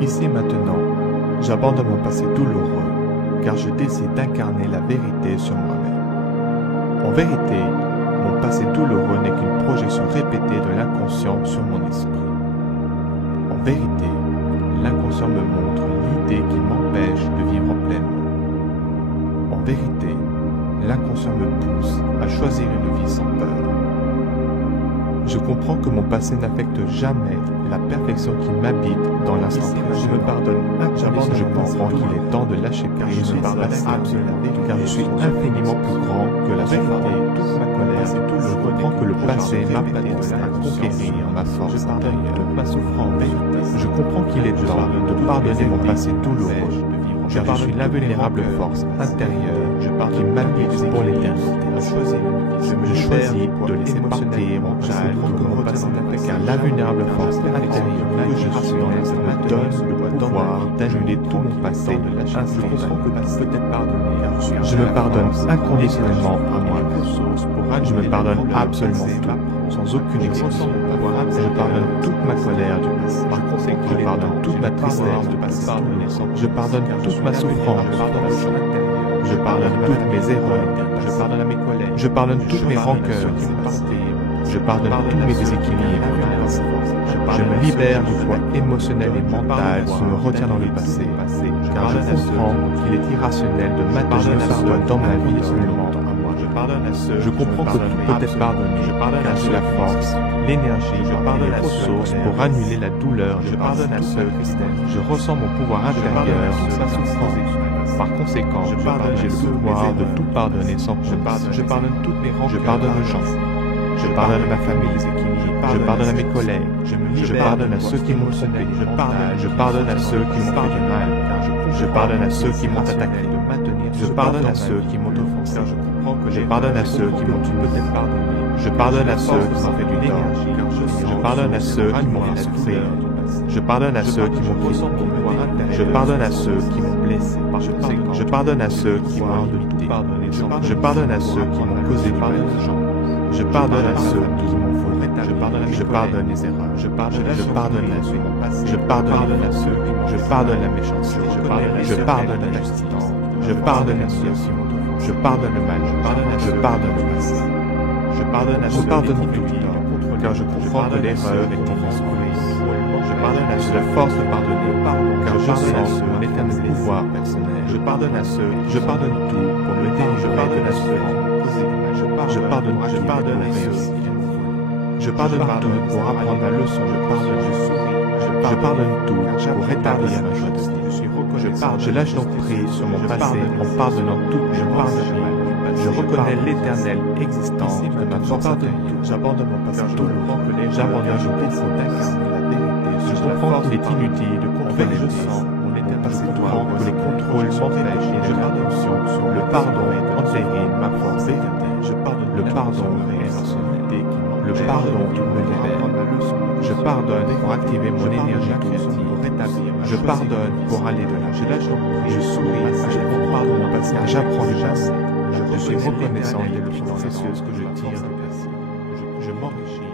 Ici et maintenant, j'abandonne mon passé douloureux, car je décide d'incarner la vérité sur moi-même. En vérité, mon passé douloureux n'est qu'une projection répétée de l'inconscient sur mon esprit. En vérité, l'inconscient me montre l'idée qui m'empêche de vivre pleinement. En vérité, l'inconscient me pousse à choisir une vie sans peur. Je comprends que mon passé n'affecte jamais la perfection qui m'habite dans l'instant présent. Je me pardonne absolument. Je comprends qu'il est temps de lâcher prise sur le passé, car je suis infiniment plus grand que la vérité. Toute ma colère et tout, je comprends que le passé m'appelle à conquérir ma force intérieure, toute ma souffrance. Je comprends qu'il est temps de pardonner mon passé douloureux, car je suis l'invulnérable force intérieure qui m'habite pour l'éternité. Je choisis de laisser partir mon passé, car l'invulnérable force intérieure que je suis me donne le pouvoir d'annuler tout mon passé. Ainsi, je comprends que tout peut être pardonné. Je me pardonne inconditionnellement à moi. Je me pardonne absolument tout, sans aucune exception. Je pardonne toute ma colère du passé. Par conséquent, je pardonne toute ma tristesse du passé. Je pardonne toute ma souffrance. Je pardonne toutes mes erreurs. Je pardonne mes colères. Je pardonne toutes mes rancœurs. Je pardonne tous mes déséquilibres. Je me libère du poids émotionnel et mental qui me retient dans le passé, car je comprends qu'il est irrationnel de maintenir cela dans ma vie plus longtemps. Je comprends que tout peut être pardonné, car j'ai la force, l'énergie, et les ressources pour annuler la douleur. Je pardonne à ceux je ressens mon pouvoir intérieur en sa souffrance. Par conséquent, j'ai le pouvoir de tout pardonner sans compromis. Je pardonne toutes mes rancœurs. Je pardonne aux gens. Je pardonne à ma famille. Je pardonne à mes collègues. Je pardonne à ceux qui m'ont trompé. Je pardonne à ceux qui m'ont fait du mal. Je pardonne à ceux qui m'ont attaqué. Je pardonne à ceux qui m'ont offensé. Je pardonne à ceux qui m'ont peut-être pardonné. Je pardonne à ceux qui m'ont fait du tort. Je pardonne à ceux qui m'ont fait souffrir. Je pardonne à ceux qui m'ont critiqué. Je pardonne à ceux qui m'ont blessé. Je pardonne à ceux qui m'ont limité. Je pardonne à ceux qui m'ont causé du mal. Je pardonne à ceux qui m'ont volé. Je pardonne les erreurs. Je pardonne à ceux. Je pardonne à ceux. Je pardonne la méchanceté. Je pardonne l'injustice. Je pardonne la situation. Je pardonne le mal. Je pardonne le passé. Je pardonne tout, car je comprends que l'erreur est transgresse. Je pardonne à ceux la force de pardonner, car je sens mon éternel pouvoir personnel. Je pardonne à ceux, je pardonne tout pour me dire, je pardonne à ceux qui m'ont causé du mal. Je pardonne à ceux. Je pardonne tout pour apprendre ma leçon. Je pardonne tout pour rétablir ma justice. Je lâche donc prise sur mon passé en pardonnant tout. Je reconnais l'éternelle existence de ma force intérieure. J'abandonne mon passé douloureux. J'abandonne mon défaut d'incarner la vérité. Je comprends qu'il est inutile de contrôler je sens mon éternel passé douloureux, que les contrôles m'empêchent et je l'attention sur le pardon entérine ma force éternelle. Je pardonne le pardon est l'ancienneté qui m'empêche. Le pardon me libère. Je pardonne pour activer mon énergie créative, pour rétablir. Je pardonne pour aller de là. Je souris à chaque fois mon passé, car j'apprends du passé. Je suis reconnaissant des leçons précieuses que je tire du passé. Je m'enrichis.